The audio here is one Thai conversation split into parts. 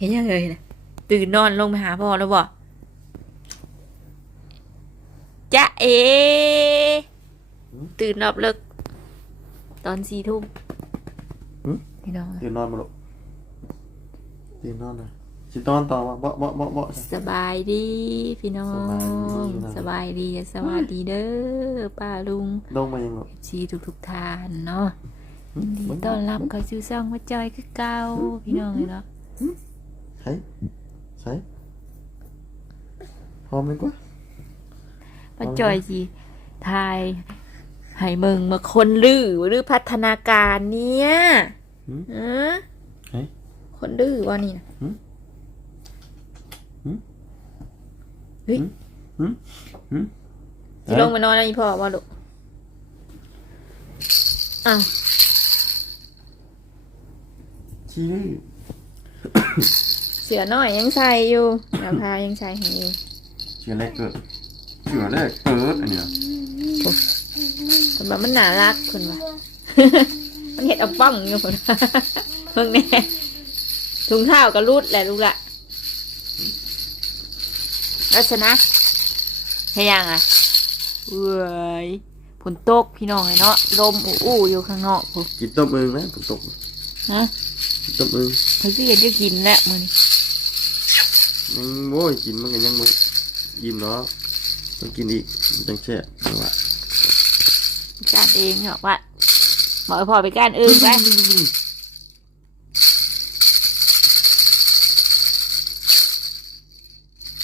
เห็นยังเลยนะตื่นนอนลงไปหาพ่อแล้วบ่จ๊ะเอ ตื่นรอบเลิกตอนสี่ทุ่มหืมพี่น้องตื่นนอนมาลูกตื่นนอนนะสินอนต่อมาเบาะเบาะเบาะเบาะ สบายดีพี่น้อง สสบาบายยดี ดีนะสวัสดีเด้อป้าลุงลงมายังลูกชีทุกทุกๆทานเนาะหืมดีเบิ่งต้อนรับเขาชื่อซ่องว่าจอยคือเก่าพี่น้องเลยเนาะ ใช่ใช่พร้อมไหมกว่าว่าจอยสิทายให้เมืองมาคนลือหรือพัฒนาการเนี่ยหืมเออเฮ้ยคนดื้อว่านี่นะหืมหืมเฮ้ยหืมหืมสิลงมานอนอะไรพ่อว่าลูกอ้าวชี้ดื้อเสือน้อยยังใส่อยู่เดี๋ยวพายังใส่ให้อยู่เชื่อแรกเกิดเชื่อแรกเกิดอันเนี้ยคนว่ามันน่ารักคนว่า มันเห็ดเอาป้องอยู่คนว่าเพิ่งแน่ถุงเท้าก็รูดแหละลูกละลักษณะเฮียังอะเว้ยฝนตกพี่น้องไอ้เนาะลมอู้อู้อยู่ข้างนอกพุ่นกินต้มอึงนะผมตกฮะกินต้มอึงเขาสิเห็นจะกินแล้วมื้อนี้ มันโว้ยกินมันก็ยังมึยิ้มเนาะต้องกินอีกมันจังแช่จังหวะการเองเหรอวะบอกให้พ่อไปการอื่นไป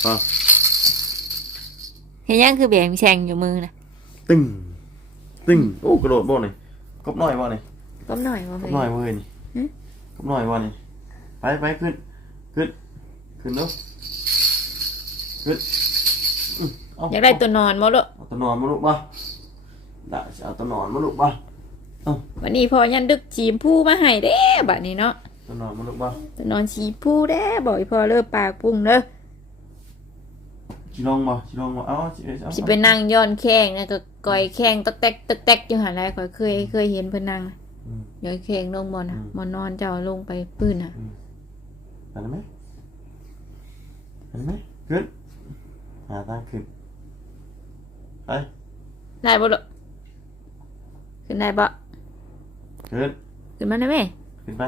พอเห็นยังคือแบ่งแชงอยู่มือนะตึ้งตึ้งโอ้กระโดดบ่นี่กบหน่อยบ่นี่ก้มหน่อยว่ากไปบหน่อยบ่เฮ้ยนี่หึกบหน่อยบ่นี่ไปไปขึ้นขึ้นขึ้นเนาะขึ้น อื้อเอยากได้ตัวนอนมั้งลูกเอาตัวนอนมาลูกบ่ได้สิเอาตัวนอนมาลูกบ่วันนี้พ่อยันดึกจีมผู้มาให้เด้บัดนี้เนาะตัวนอนมาลูกบ่ตัวนอนชีผู้เด้บอกให้พ่อเลิกปากปุ้งเด้อสิลองบ่สิลองบ่เอาสิเอาสิไปนั่งย้อนแข้งนะก็ก่อยแข้งตะแตกตะแตกอยู่หันไรข่อยเคยเคยเห็นเพิ่นนั่งอืมย้อยแข้งลงบอนะอืมมานอนเจ้าลงไปปื้นอะเห็นไหมเห็นไหมขึ้น หาทางขึ้นไปได้บ่ลูกขึ้นได้บ่ขึ้นขึ้นมาได้ไหมขึ้นไป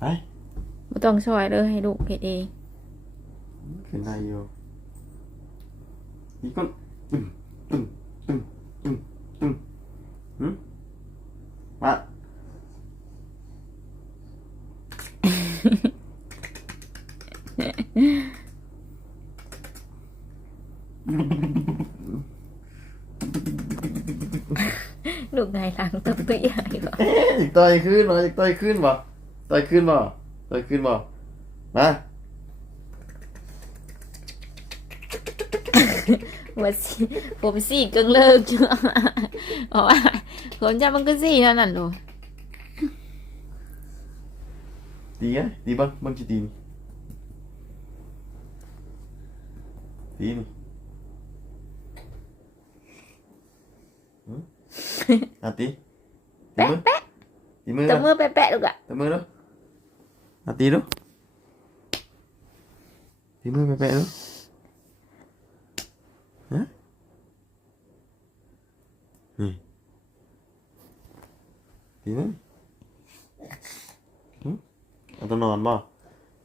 ไปบ่ต้องช่วยเลยให้ลูกเฮ็ดเองขึ้นได้อยู่อีกคนตึ้งตึ้งตึ้งตึ้งตึ้งหืมมา ลูกไงหลังตบตุ้ยให้บ่อีกต่อยขึ้นบ่อีกต่อยขึ้นบ่ต่อยขึ้นบ่ต่อยขึ้นบ่มาว่าสิผมสิกึ่งเลิกจ้ะเพราะว่าผมจะมันก็สิเท่านั้นโลตีไงตีบ้างบ้างจะตีนี่ ตีนี่หืมอะตีตีมือตีมือตบนะมือแปะๆลูกอะตีมือดูอะตีดูตีมือแปะๆดูฮะนี่ตีมือหืมเอาตัวนอนบ่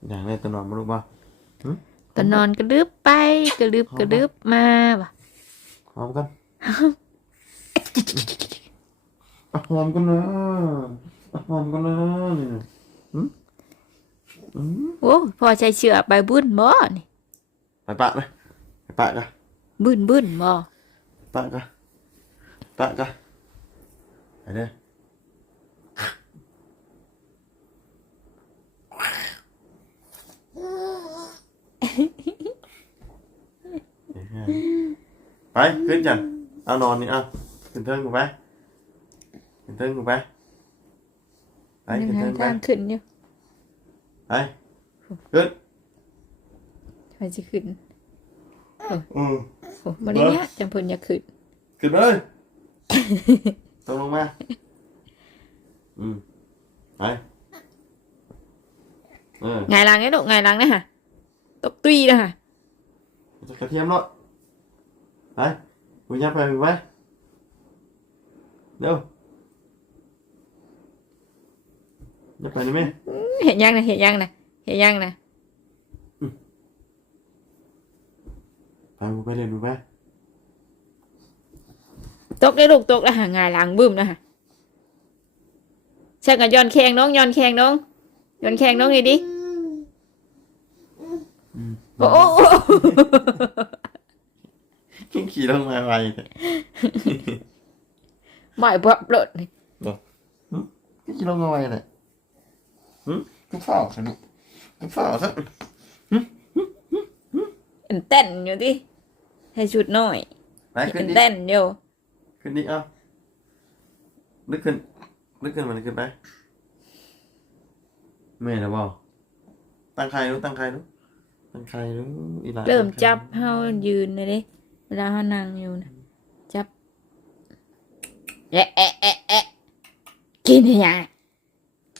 อย่างไรตัวนอนมาลูกบ่ตอนนอนกระดึบไปกระดึบกระดึบมาว่ะหอมกันอะ หอมกันนะอะหอมกันนะนี่นะหืมหืมโอ้พอใช้เชือกไปบึ้นบ่นี่ไปปะเลยไปปะกันบึ้นบึ้นบ่ปะกันปะกันไปเด้อไปขึ้นจันเอานอนนี่เอา ขึ้นเทิงกูไปขึ้นเทิงกูไปไปยังขึ้นหาเทิงไปทางขึ้นอยู่ไปขึ้นไปสิขึ้นอืมโอ้บ่ได้เนี่ยจัง เพิ่นอยากขึ้นขึ้นมาเลยตรงลงมาอืมไปเออไงายหลังไอ้ลูกไงายหลังนะฮะตกตุยนะฮะจะกระเทียมเนาะไปกูยับไปไปเร็วยับไปได้ไหมเห็นยังนะเห็นยังนะเห็นยังนะไปกูไปเล่นกูไปตกได้ลูกตกแล้วฮะไงายหลังบึ้มนะฮะช่างกันย้อนแข้งน้องย้อนแข้งน้องย้อนแข้งน้องนี่ดิอืมโอ้โอ้โอ้ขึ้นขี่ลงมาไวแต่ บ่อยบ่เลิศนี่ขึ้นขี่ลงมาไวเลยหืมกูเฝ้าสนุกกูเฝ้าซะอันเต้นอยู่ดิให้ชุดหน่อยไปขึ้อันนดิเต้นอยู่ขึ้นดิเอ้าลึกขึ้นลึกขึ้นมันขึ้นไปเมื่อยแล้วบ่ตั้งใครรู้ตั้งใครรู้ตั้งใครรู้อีหลานเริ่มตั้งใครจับเฮายืนเลยดิเวลาเฮานั่งอยู่นะจับ แอะแอะแอะแอะกินให้ยัง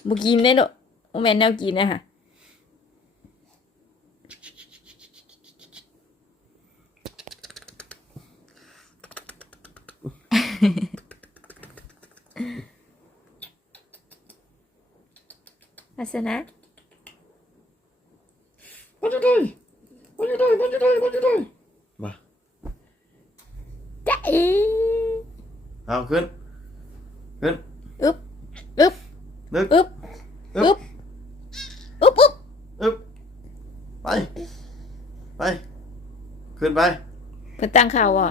บ่กินได้ดอกบ่แม่นแนวกินนะฮะลักษณะมันจะได้มันจะได้มันจะได้มันจะได้มาจ๊ะเอ๋เอาขึ้นขึ้น อึ๊บอึ๊บ ลึกอึ๊บอึ๊บอุ๊บอุ๊บอึ๊บไป ไป ขึ้นไปเพิ่นตั้งข่าวว่ะ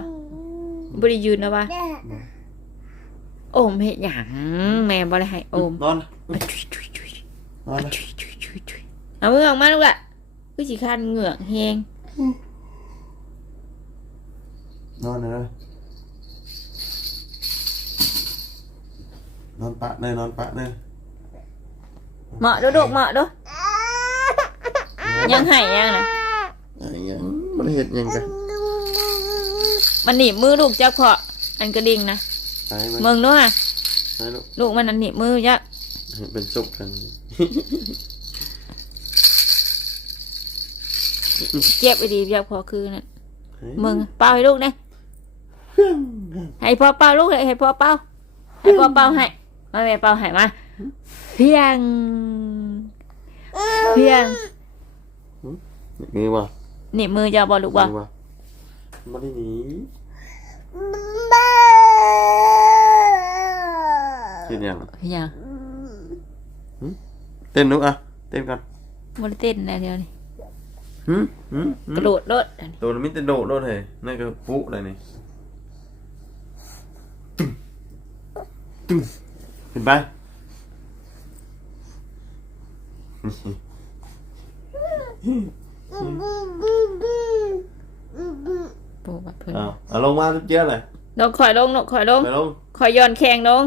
บ่ได้ยืนนะวะโอมเฮ็ดหยังแม่บ่ได้ให้โอมนอนอะชุยชุยชุยนอนนะชุยชุยชุยชุยเอามือออกมาลูกอะคือสิคันเหงือกแฮงนอนเลยนอนปะเลยนอนปะเลย เหมาะเด้อลูกเหมาะเด้อยังให้ยังน่ะไอ้ยังมันเห็ดหยังกันมันหนีบมือลูกจักเพาะอันกระดิ่งนะไอ้มันเมืองเด้อไอ้ลูกลูกมันอันหนีบมือจักเป็นสุกกัน เจ็บไปดีจักพอคือนั่นเมืองเป่าให้ลูกนะให้พ่อเป่าลูกให้พ่อเป่าให้พ่อเป่าให้มาแม่เป่าให้มาเพียง เพียงนี่บ่หนีบมือจะบ่ลูกบ่นี่บ่มันได้หนีคิดยังเพียงเต้นนุกอะ เต้นก่อนบ่ได้เต้นแล้วเดี๋ยวนี้หืมหืมกระโดดโดดอันนี้ตัวมินเตโดโดนเหรอนั่นก็ปุ๊อะไรนี่ตึ้งเห็นไป โปบัดเพิ่นเอาเอาลงมาทุกเยอะเลยนกคอยลงนกคอยลงไปลงคอยย้อนแข้งลง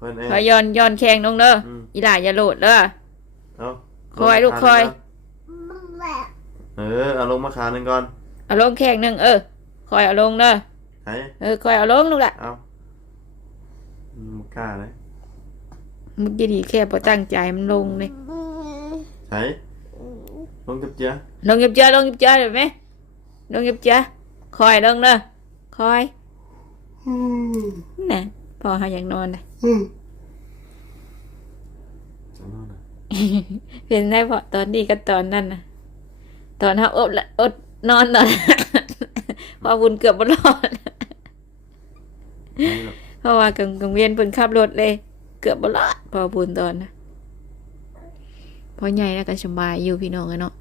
คนเองคอยย้อนย้อนแข้งลงเด้ออืมอีหล่าอย่าโลดเด้อ เอาคอยลูกคอย เออเอาลงมาขาหนึ่งก่อนเอาลงแข้งหนึงเออคอยเอาลงเด้อไหนเออคอยเอาลงลูกละเอามุกล้าเลย เมื่อกี้นี่แค่พอตั้งใจมันลงเลย ไหนลงจับเจียลงหยิบเจอลงหยิบเจอเห็นไหมลงหยิบเจอคอยลงเด้อคอยน่ะพอหาอยากนอนนะจะนอนอะเป็นได้พอตอนนี้กับตอนนั้นนะตอนเขาอดละอดนอนตอนพอบุญเกือบบรอดไหนหรอกเพราะว่ากังกังเวียนเพิ่นขับรถเลย เกือบบรอดพอบุญตอนนะ พอใหญ่แล้วก็สบายอยู่พี่น้องอะเนาะ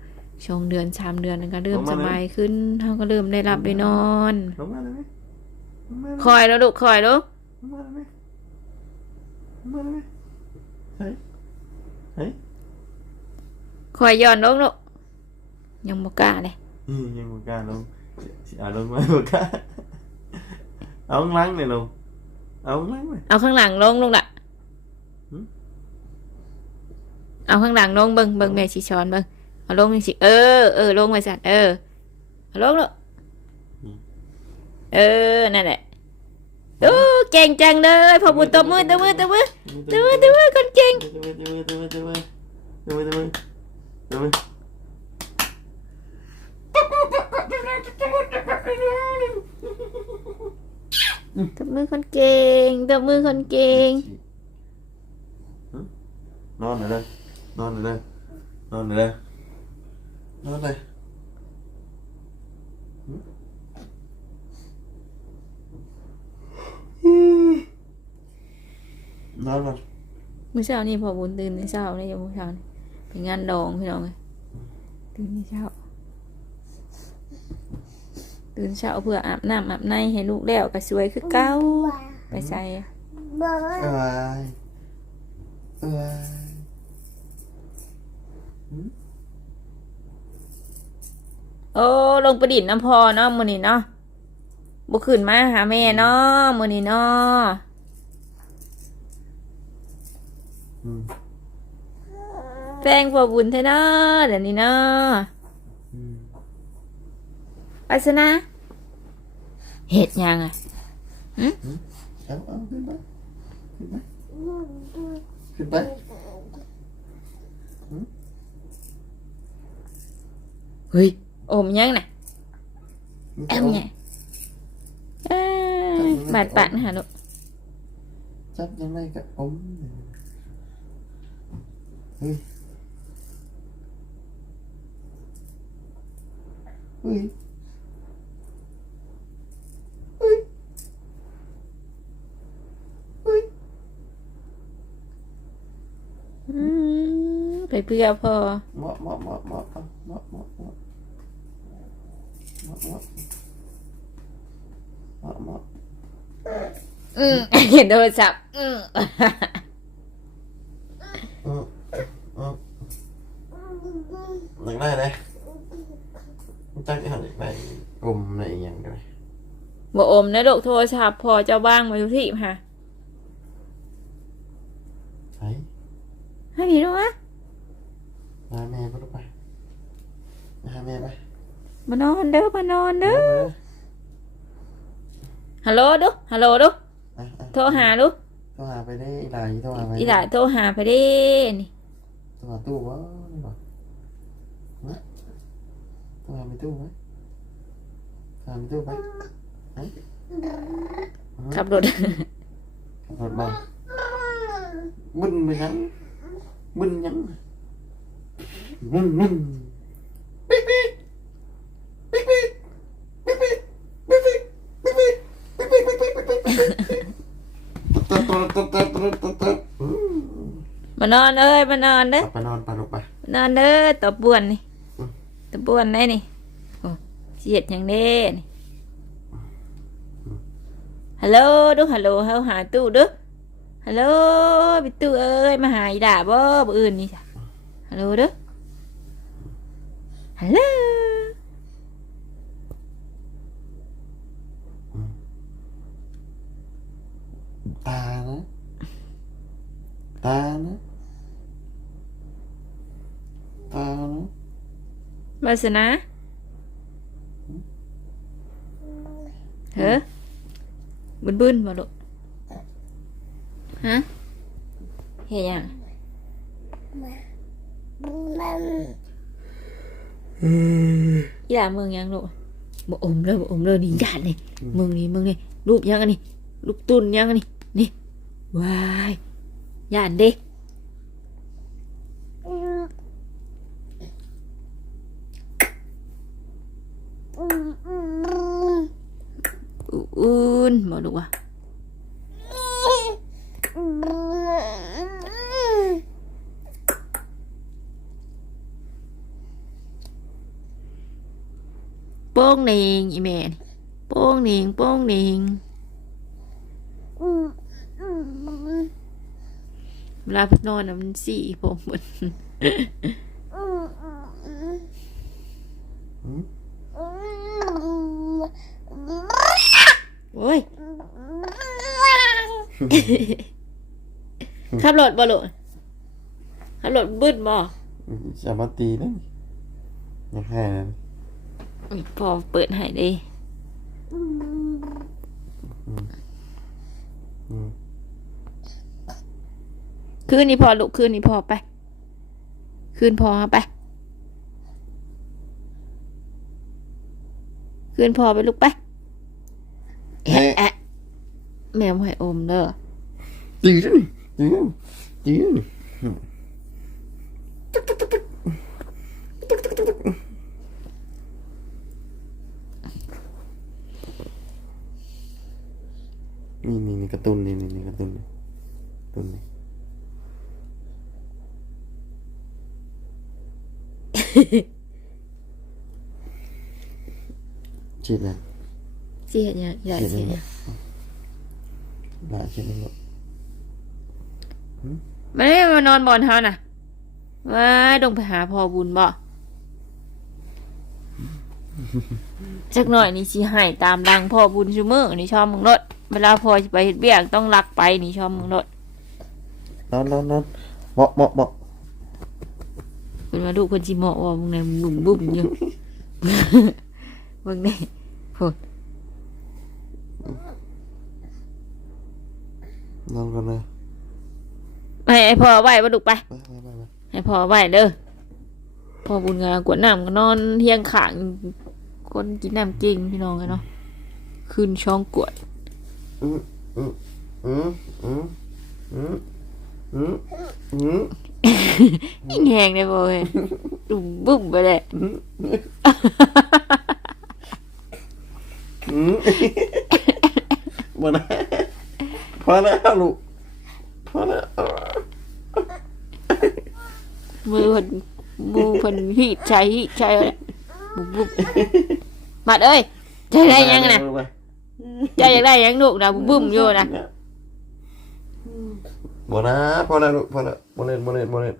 ช่วงเดือนสามเดือนนั้นก็เริ่มสบายขึ้นเขาก็เริ่มได้รับได้นอนลงมาเลยไหมลงมาเลยคอยแล้วลูกคอยลูกลงมาเลยไหมลงมาเลยไหมเฮ้ยเฮ้ยคอยย้อนลงลูกยังบ่กล้าเลยอืมยังบุกล้าลงสิเอาลงมาบุกล้าเอาข้างหลังเลยลงเอาข้างหลังเลยเอาข้างหลังลงลูกละ หืม เอาข้างหลังลงเบิงเบิงแม่สิช้อนเบิงเอาลงสิเออเออลงไปสั่นเออเอาลงลูกเออนั่นแหละโอ้เก่งจังเลยพอบุญตบมือตบมือตบมือตบมือตบมือคนเก่งตัวมือตัวมือตัวมือตัวมือตัวมือตัวมือดูไหมตบมือคนเก่งตบมือคนเก่งนอนเลย อนเลยนอนเลยนอนเลยนอนก่อนมื้อเช้านี่พอบุญตื่นในเช้านี่อยู่มื้อเช้านี่เป็นงานดองพี่น้องเอ้ยตื่นในเช้า ตื่นเช้าเพื่ออาบน้ำอาบในให้ลูกแล้วก็สวยคือเก่าไปใส่เอ้ยเอ้ย โอ้ลงประดิษฐ์น้ำพอเนาะมื้อนี้เนาะบ่ขึ้นมาหาแม่เนาะมื้อนี้เนาะอืมแป้งพอบุญเท่เนาะเดี๋ยวนี้เนาะอืมไปซะนะเฮ็ดยังอะเอาเอาขึ้นไปขึ้นไปขึ้นไป Huy. Ôm nhớ này. Em nhỉ à, bạn bạn hà nội. Chắc đến đây cả ống Huy. Huy. เพื่อพอมเหมาะเหมาะเหมาะเหมาะเหมาะเหมาะเหมาะเหมาะเหมาะเหมาะอืมเห็นโทรศัพท์อืมออเอออยากได้เลยจักที่หันอยากได้อมในอย่างกันเลยบ่อมนะลูกโทรศัพท์พอเจ้าบ้างมาทุกที่ค่ะไอ้ให้พี่รู้วะ มาแม่ไปลูกไปมา แม่ไปมานอนเด้อมานอนเด้อมาฮัลโหลดูฮัลโหลดูอะอะโทรหาดูโทรหาไปได้อีหลายโทรหาไปอีหลาโทรหาไปเด้นี่โทรหาตู้วะนี่บ่นะโทรหาไปตู้ไหมโทรหาไปตู้ไปไหนขับรถขับรถไปมึนไปยังมึนยังมึนมึน มานอนเอ้ยมานอนเด้อไปนอนไปลูกไปนอนเด้อตบบวนนี่ตบบวนได้นี่โอ้เสียดอย่างเด้นี่ฮัลโหลดูฮัลโหลเฮาหาตู้เด้อฮัลโหลพี่ตู้เอ้ยมาหาอีด่าบ่บ่อื่นนี่จ้ะฮัลโหลเด้อฮัลโหล ตานะ ตานะ ตานะบาสนะเฮ้อบึนบึนมาลูกฮะเฮียยังอีหลามึงยังลูกบ่อมเลยบ่อมเลยนี่ญาตินี่มึงนี่มึงนี่รูปยังอันนี้ลูกตุนยังอันนี้ Wow. Nhà đi. Un mở đủ à? Bông niên, mẹ Bông niên, bông niên ลาเพิ่นนอนน่ะมันสีผมเหมือนอืมโอ้ยขับรถบ่ลูกขับรถบึ้นบ่จะมาตีนั่นอยังให้นั่นพอเปิดให้เด้ คืนนี้พอลุกคืนนี้พอไป คืนพอไป คืนพอไปลุกไปแอะแมวหอยอมเด้อตื่นตื่นตื่นยตึ๊กยนี่นี่นี่กระตุ้นนี่นี่นี่กระตุ้นนี่ตุ้นนี่ ฉีดเลยเสียเนี่ยใหญ่เสียเนี่ยหลายฉีดเลยลูกไม่ได้มานอนบอนเฮาน่ะว้ายต้องไปหาพ่อบุญบ่จักหน่อยนี่สิให้ตามรังพ่อบุญซุมือนี่ชอบมึงรถเวลาพ่อสิไปเฮ็ดเบี้ยกต้องลักไปนี่ชอบมึงรถนอนนอนนอนเหมาะเหมาะเหมาะ เป็นว่าลูกคนสิเหมาะว่ามึงในบุ่มบุ่มอยู่มึงนี่พูดนอนกันเลยให้ไอ้พ่อไหวบ่ลูกไป ไปไปไปไปให้พ่อไหวเด้อพ่อบุญงานกวดน้ำก็นอนเที่ยงขางคนกินน้ำกิงพี่น้องกันเนาะคืนช่องกวดอืมอืมอืมอืมอืมอืมอืม ยิ่งแหงเลยพ่อเฮ้ยดุมบุ้มไปเลยอืมบ่นะพอแล้วลูกพอแล้วมือเพิ่นมือเพิ่นหีดใจหีดใจเลยบุ้มบุ้มมาเอ้ยใจได้ยังนะใจอยากได้ยังลูกนะบุ้มบุ้มอยู่นะ บ่นะพอแล้วลูกพอแล้วบ่เล่นบ่เล่นบ่เล่น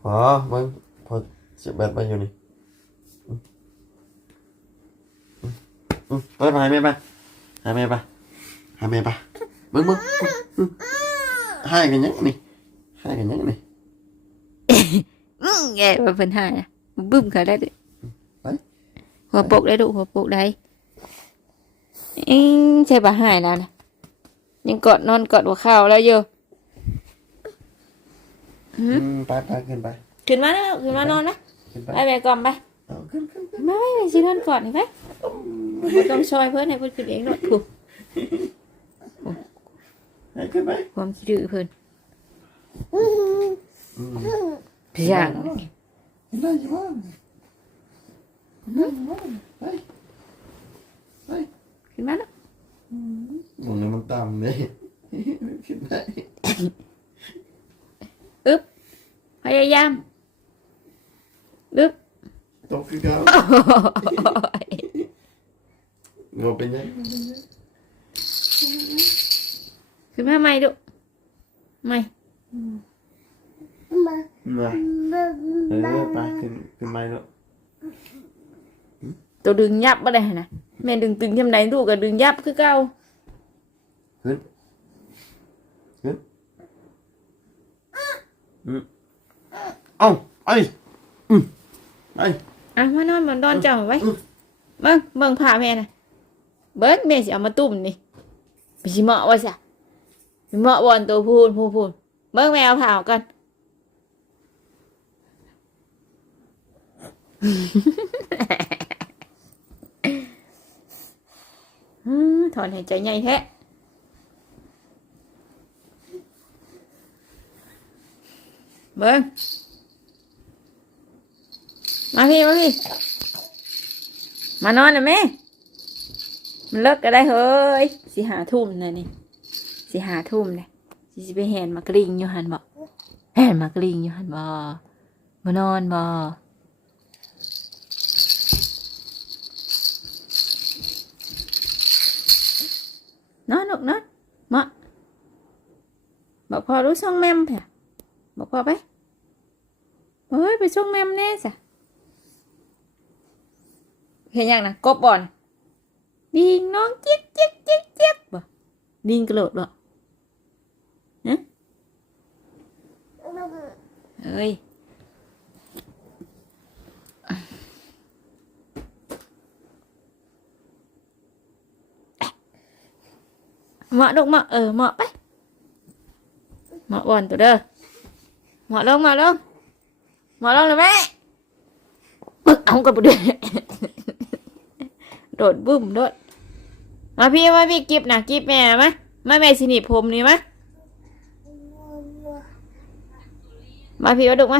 พอมึงพอเสียบแบตไปอยู่นี่อืมอืมอืมไปไปหาแม่ไปหาแม่ไปหาแม่ไปเบิ่งเบิ่งอืมให้กันยังนี่ให้กันยังนี่อื้อแกว่าเพิ่นหายนะบุ้มบุ้มเขาได้ด้วยไปหัวโปกได้ลูกหัวโปกได้อิงใช่ปะหายแล้วนะ ยังกอดนอนกอดหัวเข่าแล้วอยู่อืมไปไปขึ้นไปขึ้นมาแล้วขึ้นมานอนนะขึ้นไปไปไปก่อนไปเอาขึ้นขึ้นขึ้นมาไปไปสินอนก่อนเห็นไหมบ่ต้องช่วยเพื่อนให้เพื่อนขึ้นเองหรอกถูกให้ขึ้นไปความคิดดื้อเพื่อนอืมพี่ย่าง ขึ้นได้อยู่บ้างขึ้นได้อยู่บ้างไปไป ขึ้นมาแล้ว ตรงนี้มันต่ำเลยขึ้นได้อึ๊บพยายามอึ๊บตกคือเก่าบ่เป็นยังขึ้นมาใหม่ดูใหม่มาเออไปขึ้นขึ้นไปแล้วตัวดึงยับบ่ได้นะแม่ดึงตึงยำไหนลูกก็ดึงยับคือเก่าขึ้นขึ้นอืมเอ้าไปอืมไปอะมานอนบนดอนเจ้าไว้เบิ่งเบิ่งผ้าแม่น่ะ เบิ่งแม่สิเอามาตุ่มนี่ไปสิเหมาะว่าซะไปเหมาะบอนตัวพูนพูนพูนเบิ่งแม่เอาผ้าออกก่อน อืม ถอนหายใจใหญ่แท้เบิ้งมาพี่ มาพี่ มานอนนะแม่ มันเลิกก็ได้เฮ้ยสิหาทุ่มเลยนี่สิหาทุ่มเลยสิสิไปแหนมากริงอยู่หันบ่แหนมากริงอยู่หันบ่มานอนบ่ นอนลูกนอนมาบอกพ่อรู้ช่องแมมเถอะบอกพ่อไปเฮ้ยไปช่องแมมแน่จ้ะเห็นยังนะกบบอลดิงน้องเจ๊กเจ๊กเจ๊กเจ๊กบ่ดิงกระโดดบ่ฮะเฮ้ย เหมาะลูกเหมาะเออเหมาะไปเหมาะบอลตัวเด้อเหมาะลงเหมาะลงเหมาะลงเลยแม่ปึ๊กเอากับบุเดโดดบึ้มโดดมาพี่มาพี่กิบนะกิบแม่มามาแม่สินีบผมนี่มามาพี่มาดุกม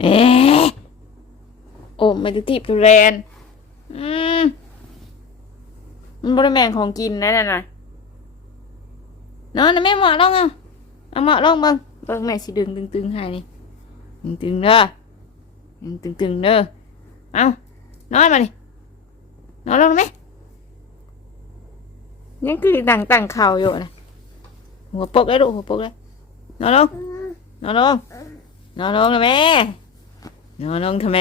เอ๊ะโอ้ไม่ได้ตีบตุเรนอืม มันบริแมนของกินนะน่ะน่ะนอนนะแม่หมอลองเอาเอาหมอลองบิ่งเบิ่งแม่สิดึงตึงๆให้นี่ตึงๆเด้อตึงๆเด้อเอานอนมาดินอนลงไหมยังคือดังตั้งเข่าอยู่นะหัวปกเลยลูกหัวปกเลยนอนลงนอนลงนอนลงนะแม่นอนลงทำไม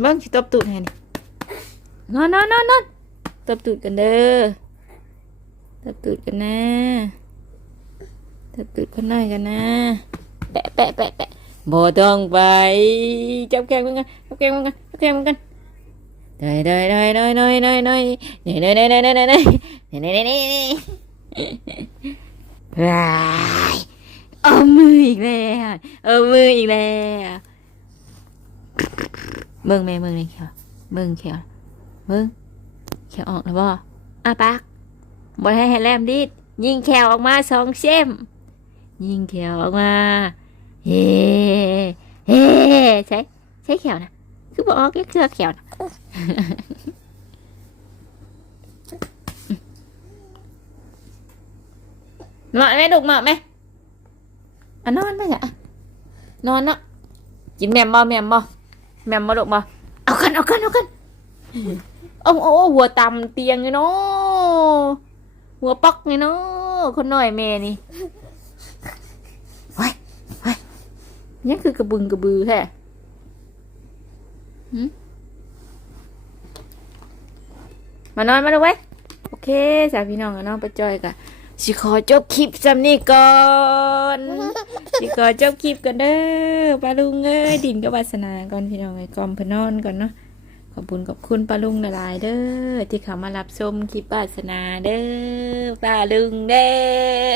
เบิ่งสิตบตูดให้นี่ นอนนอนนอนนอนตบตูดกันเด้อตบตูดกันนะตบตูดคนหน่อยกันนะ แปะแปะแปะแปะบ่ต้องไปจับแกงมึงกันจับแกงมึงกันจับแกงมึงกันเด้ยเด้ยเด้ยเด้ยเด้ยเด้ยเด้ยเด้ยเด้ยเด้ยเด้ยเด้ยเด้ยเด้ยเด้ยเด้ยเด้ยเด้ยว้ายเอามืออีกแล้วเอามืออีกแล้วเบิ่งแม่เบิ่งนี่เขียวเบิ่งเขียวเบิ่งเขียวออกแล้วบ่อาปากบ่ให้ให้แลมดิดยิงแขวออกมาสองเส้มยิงแขวออกมา เฮ้เฮ้ใช่ใช่แขวนะคือบอกแค่เครือแขวนะเหมาะไหมลูกเหมาะไหมอะนอนไหมจ๊ะนอนเนาะกินแมมบ่แมมบ่แมมบ่ลูกบ่เอากันเอากันเอากัน โอ้โอ้หัวต่ำเตียงไงเนาะหัวปักไงเนาะคนหน่อยแม่นี่ยังคือกระบึงกระบือแท้หืมมานอนมาดูไว้ยโอเคสาวพี่น้องกับน้องไปจอยกันสิขอจบคลิปสำนี้ก่อนสิขอจบคลิปกันเด้อปลาลุงเอ้ยดินกับวาสนาก่อนพี่น้องไอ้กอมพนอนก่อนเนาะ ขอบคุณขอบคุณปลาลุงหลายเด้อที่เขามารับชมคลิปวาสนาเด้อปลาลุงเด้อ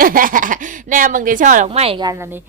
แน่มึงจะชอบหรอกไม่กันล่ะนี่